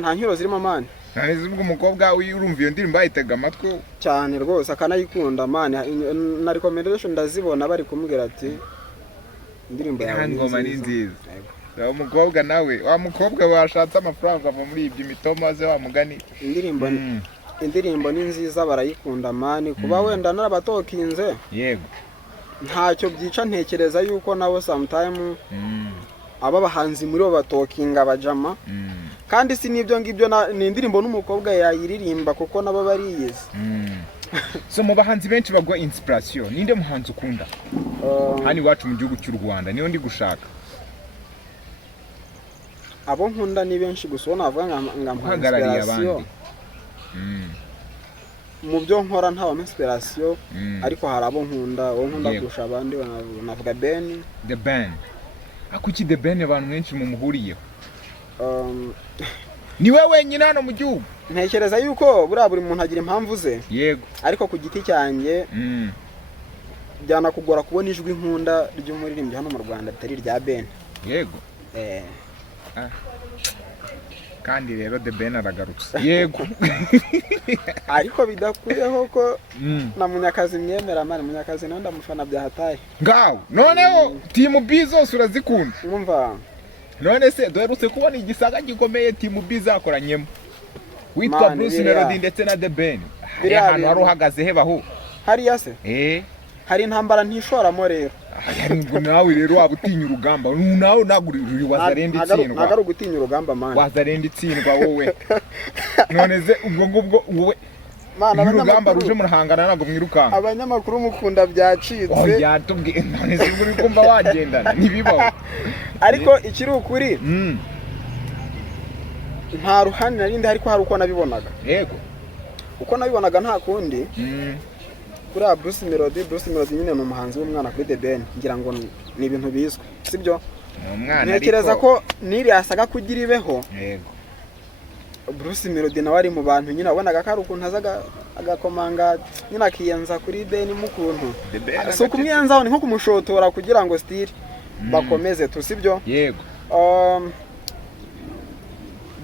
Nta nyuro zirimo mani. Nanize ubwo umukobwa urumva iyo ndirimbo ayitega amatwi cyane rwose akanayikunda mani na recommendation ndazibona bari kumubwira ati indirimbo yawe ngoma ni nziza. Wa mukobwa nawe wa mukobwa washatse amafaranga ava muri ibyo mitoma ze wa mugani. Indirimbo ni nziza barayikunda mani kuba wenda narabatokinze. Yego. Ntacyo byica ntekereza yuko nabo sometime aba bahanzi muri bo batokinga abajama. Kandi si nibyo ngibyo ni indirimbo n'umukobwa yayiririmba kuko nabo bariyize. So mu bahanzi benshi bagwa inspiration ninde muhanzi ukunda? Hani wacu mu gihugu cy'u Rwanda niyo ndi gushaka. Abo nkunda ni benshi gusa navuga nga inspiration. Mu byo nkora nta inspiration ariko hari abo nkunda kurusha abandi navuga Ben. The Ben. Akuki The Ben abantu benshi mu muhuriyeho. Ni wewe wenyine hano mu gihugu. Ntekereza yuko buri muntu agira impamvu ze. Yego. Ariko ku giti cyanjye byanakugora kubona ijwi nkunda ry'umuririmbyi hano mu Rwanda bitari rya Ben. Yego. Kandi rero The Ben aragarutse. Yego. Ariko bidakuyeho ko na Munyakazi myemera mani Munyakazi nanda mufana bya hataye. Ngaho noneho Team B zose urazikunda. Umva. None se duherutse kubona igisaga gikomeye Team B zakoranyemo. Witwa Bruce Melody ndetse na The Ben. Hano hari uhagaze he baho. hariya se hari intambara ntishoramo rero. ngo nawe rero waba utinya urugamba nawe ntabwo wazarenda itsindwa. ntabwo ari ugutinya urugamba mani, wazarenda itsindwa wowe. none se ubwo ngubwo wowe urugamba ruje murahangana ntabwo mwirukanka. abanyamakuru mukunda byacitse. yatubwiye none se uri kumva wagendana ntibibaho. ariko ikiri ukuri nta ruhande narindi ariko hari uko nabibonaga. Yego uko nabibonaga nta kundi. Kuri Bruce Melody nyine ni umuhanzi w'umwana kuri The Ben, ngira ngo ni ibintu bizwi sibyo. Ntekereza ko niri yasaga kugira ibeho. Yego Bruce Melody nawe ari mu bantu nyine wabonaga ko ari ukuntu azaga agakomanga nyine akiyenza kuri Ben mukuntu. So kumwiyenzaho ni nko kumushotora kugira ngo still bakomeze tu sibyo. Yego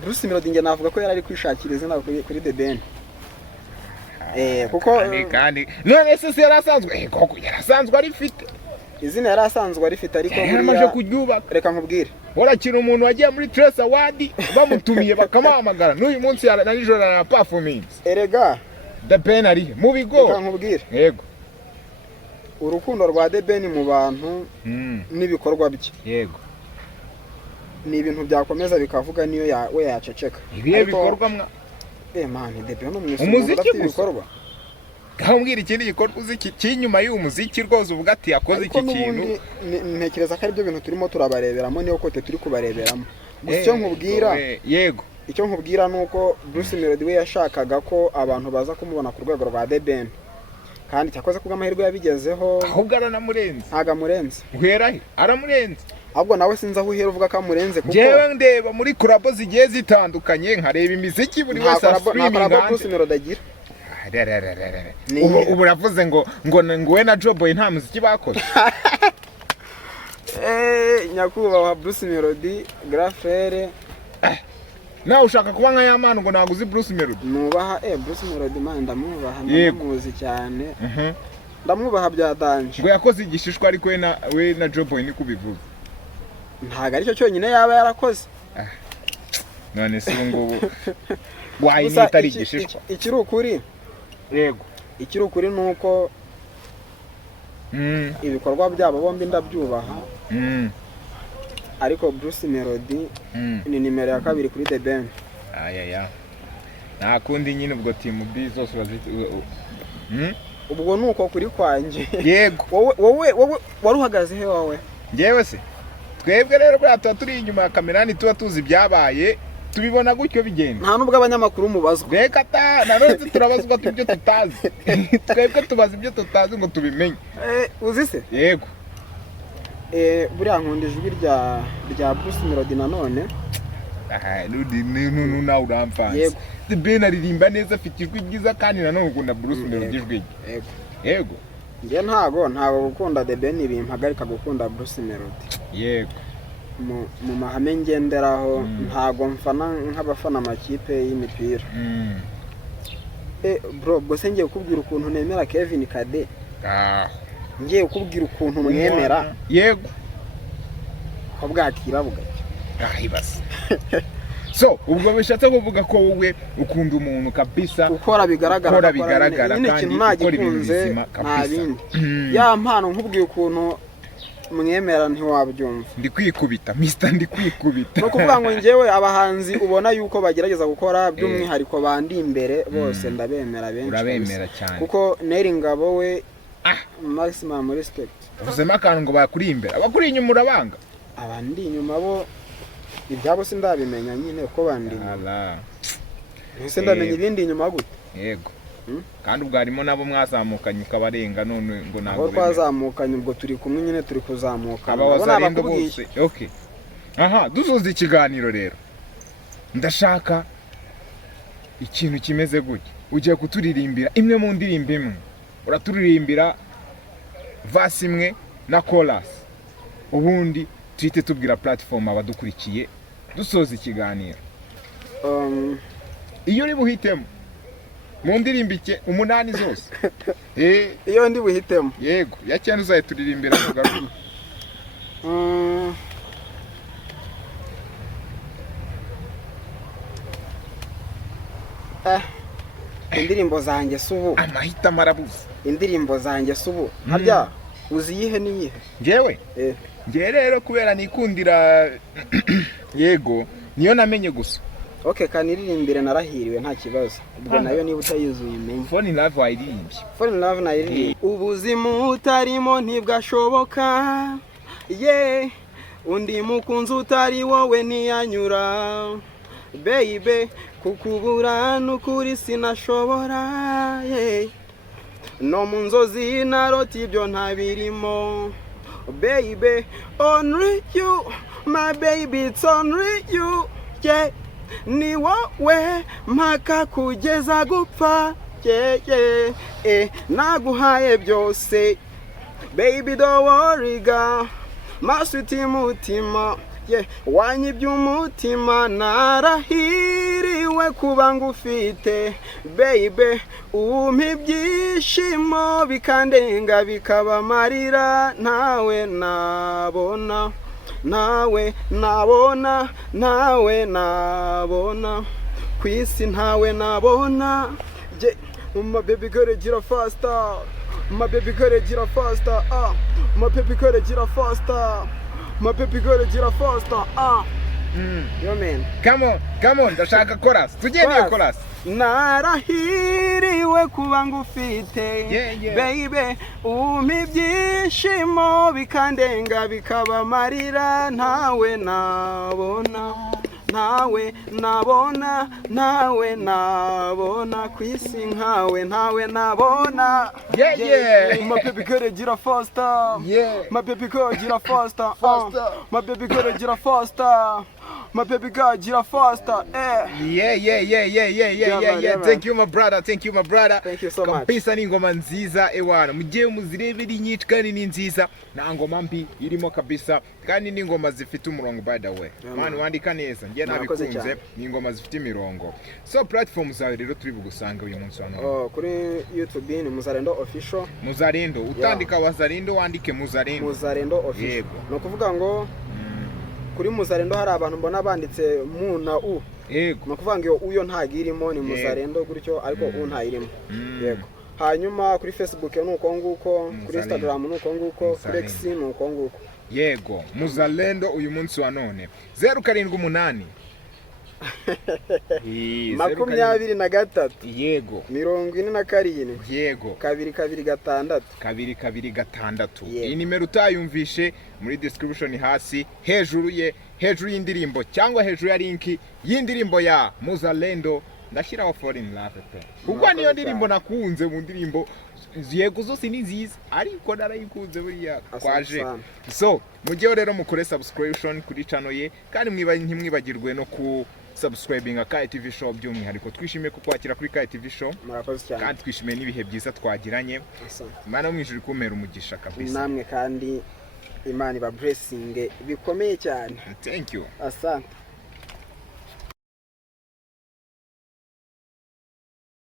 Bruce Melody nge navuga ko yari ari kwishakira izina kuri The Ben. Kuko kandi none se yarasanzwe koko yarasanzwe arifite izina yarasanzwe arifite ariko yamaje kuryubaka. Reka nkubwire warakira umuntu wagiye muri Trace Award bamutumiye bakamuhamagara n'uyu munsi na nijoro na performance. Erega The Ben ari mu bigo. Reka nkubwire yego urukundo rwa The Ben mu bantu n'ibikorwa bye. Yego ni ibintu byakomeza bikavuga niyo we yaceceka. Ibihe bikorwa mwa man The Ben umuziki bikorwa. Kambwira ikindi gikorwa uziki kinyuma y'uyu muziki rwose uvuga ati yakoze iki kintu. Ntekereza ko ari byo bintu turimo turabareberamo niyo kote turi kubareberamo. Gusa icyo nkubwira yego icyo nkubwira nuko Bruce Melody we yashakaga ko abantu baza kumubona ku rwego rwa The Ben, kandi cyakoze kubwa amahirwe yabigezeho. Ahubwo aranamurenze. Ntaga murenze. Uhera he aramurenze. Ahubwo nawe sinza aho uhera uvuga ko amurenze kuko jewe ndeba muri collabo zigiye zitandukanye nkareba imiziki buri wese streaming nta Bruce Melody agira. Ubu uravuze ngo we na Joe Boy nta muziki bakoze. Nyakubahwa Bruce Melody Grand Frere. Nawe ushaka kuba nka yamana ngo naguzi Bruce Melody. Nubaha Bruce Melody man ndamubaha ndamuzi cyane. Ndamwubaha bya danje. Ngo yakoze igishishwa ariko we na Joe Boy ni kubivuga. Ntago aricyo cyonyine yaba yarakoze. None se ngubu wayinita ari igishishwa. Ikiri ukuri. Yego ikiri ukuri nuko ibikorwa byabo bombi ndabyubaha. Ariko Bruce Melody ni nimero ya kabiri kuri The Ben. Nta kundi nyine ubwo team B zose baziti. Ubwo nuko kuri kwanje. Yego wowe waruhagaze he wowe? Ngewe se twebwe rero bwa turi inyuma ya kamera ni tuba tuzi byabaye tubibona gutyo bigenda. Nta nubwo abanyamakuru mubazwa. Reka nanone turabazwa tubyo tutazi. Twebwe tubaza ibyo tutazi ngo tubimenye. Uzi se? Yego buriya nkunda ijwi rya Bruce Melody nanone. Nunu na uramfanze. The Ben aririmba neza afite ijwi ryiza kandi nanone ukunda Bruce Melody ijwi. Yego nge ntago gukunda The Ben bimpagarika gukunda Bruce Melody. Yego mu mahame ngenderaho ntago mfana nk'abafana amakipe y'imipira. Bro bose ngiye kukubwira ukuntu nemera Kevin Kade. Ngiye kukubwira ukuntu mwemera. Yego ko bwakira bugacya. Ibase. So ubwo bishatse kuvuga ko wowe ukunda umuntu kabisa ukora bigaragara kandi ikintu nagikunze ntabindi. Ya mpano nkubwiye ukuntu mwemera ntiwabyumva. Ndi kwikubita Mr. Ndi kwikubita. No kuvuga ngo ngewe abahanzi ubona yuko bagerageza gukora by'umwihariko bandi imbere bose ndabemera benshi. Urabemera cyane. Kuko Neri Ngabo we maximum respect. Uzema akantu ngo bakuri imbere abakuri inyuma urabanga. Abandi inyuma bo ibyabo sindabimenya nyine uko bandi. Ese ndamenya ibindi inyuma gute? Yego kandi ubwo harimo nabo mwazamukanye ukabarenga none ngo ntabwo abo twazamukanye ubwo turi kumwe nyine turi kuzamuka. Abawazarendo bose. Okay dusoza ikiganiro rero ndashaka ikintu kimeze gutya ugiye kuturirimbira imwe mu ndirimbo imwe. Uraturirimbira verse imwe na chorus ubundi twite tubwira platform abadukurikiye dusoza ikiganiro. Iyo uri buhitemo mu ndirimbike 8 zose. Iyo ndi buhitemo. Yego ya cyane uzaye turirimbira tugaruka. indirimbo zanjye subu amahitamo arabuze. indirimbo zanjye subu harya uziyihe niyihe Njyewe njye rero kubera nikundira yego niyo namenye gusa. Okay, kaniririmbire narahiriwe nta kibazo. Ubwo nayo niba utayuzuye imenye. Fall in Love wayirimbye. Fall in Love nayiririmbe. Ubuzima utarimo ntibwashoboka. Yeah. Undi mukunzi utari wowe ntiyanyura. Baby, kukubura n'ukuri sinashobora. Yeah. No mu nzozi narota ibyo ntabirimo. Baby, only you, my baby, it's only you. Yeah. Ni wowe mpaka kugeza gupfa. Naguhaye byose. Baby, don't worry, girl. Masuti mutima. Wanyibye umutima narahiriwe kuba ngufite. Baby, umpa ibyishimo bikandenga bikaba amarira. Nawe nabona kwisi ntawe nabona. My baby girl gira faster. My baby girl gira faster. My baby girl gira faster. My baby girl gira faster. Yo man. Come on, ndashaka chorus. Tugende chorus. Narahiriwe kuba ngufite. Baby, umpa ibyishimo bikandenga bikaba amarira. Ntawe nabona kwisi nkawe ntawe nabona. My baby girl gira faster. My baby girl gira faster. My baby girl gira faster. My baby girl gira faster. Thank you my brother. Thank you so much. Kabisa ni ngoma nziza ewana. Mujye muzirebera nyinshi kandi ni nziza. Na ngoma mbi irimo kabisa. Kandi ni ngoma zifite umurongo by the way. Man wandika neza. Ngiye nabikunze ni ngoma zifite imirongo. So platform zawe rero turi bugusanga uyu munsi hano. Kuri YouTube ni Muzalendo Official. Muzalendo utandika Wazalendo wandike Muzalendo. Muzalendo Official. No kuvuga ngo kuri Muzalendo hari abantu mbona banditse mu na u. Yego. No kuvuga ngo uyo ntagirimo ni Muzalendo gutyo ariko u ntayirimo. Yego. Hanyuma kuri Facebook nuko nguko, kuri Instagram nuko nguko, kuri X nuko nguko. Yego, Muzalendo uyu munsi wa none. 078 23 yego 47 yego 226 iyi nimero utayumvishe muri description hasi hejuru y'indirimbo cyangwa hejuru ya link y'indirimbo ya Muzalendo ndashyiraho Fall in Love pe kuko niyo ndirimbo nakunze mu ndirimbo yego zose ni nziza ariko narayikunze buriya kwaje. So mujye rero mukore subscription kuri channel ye kandi ntimwibagirwe no ku subscribing Kai TV Show by'umwihariko. Twishimiye ko kwakira kuri Kai TV Show kandi twishimiye n'ibihe byiza twagiranye. Imana mwijuru kumera umugisha kabisa namwe kandi Imana iba blessing bikomeye cyane. Thank you. Asante.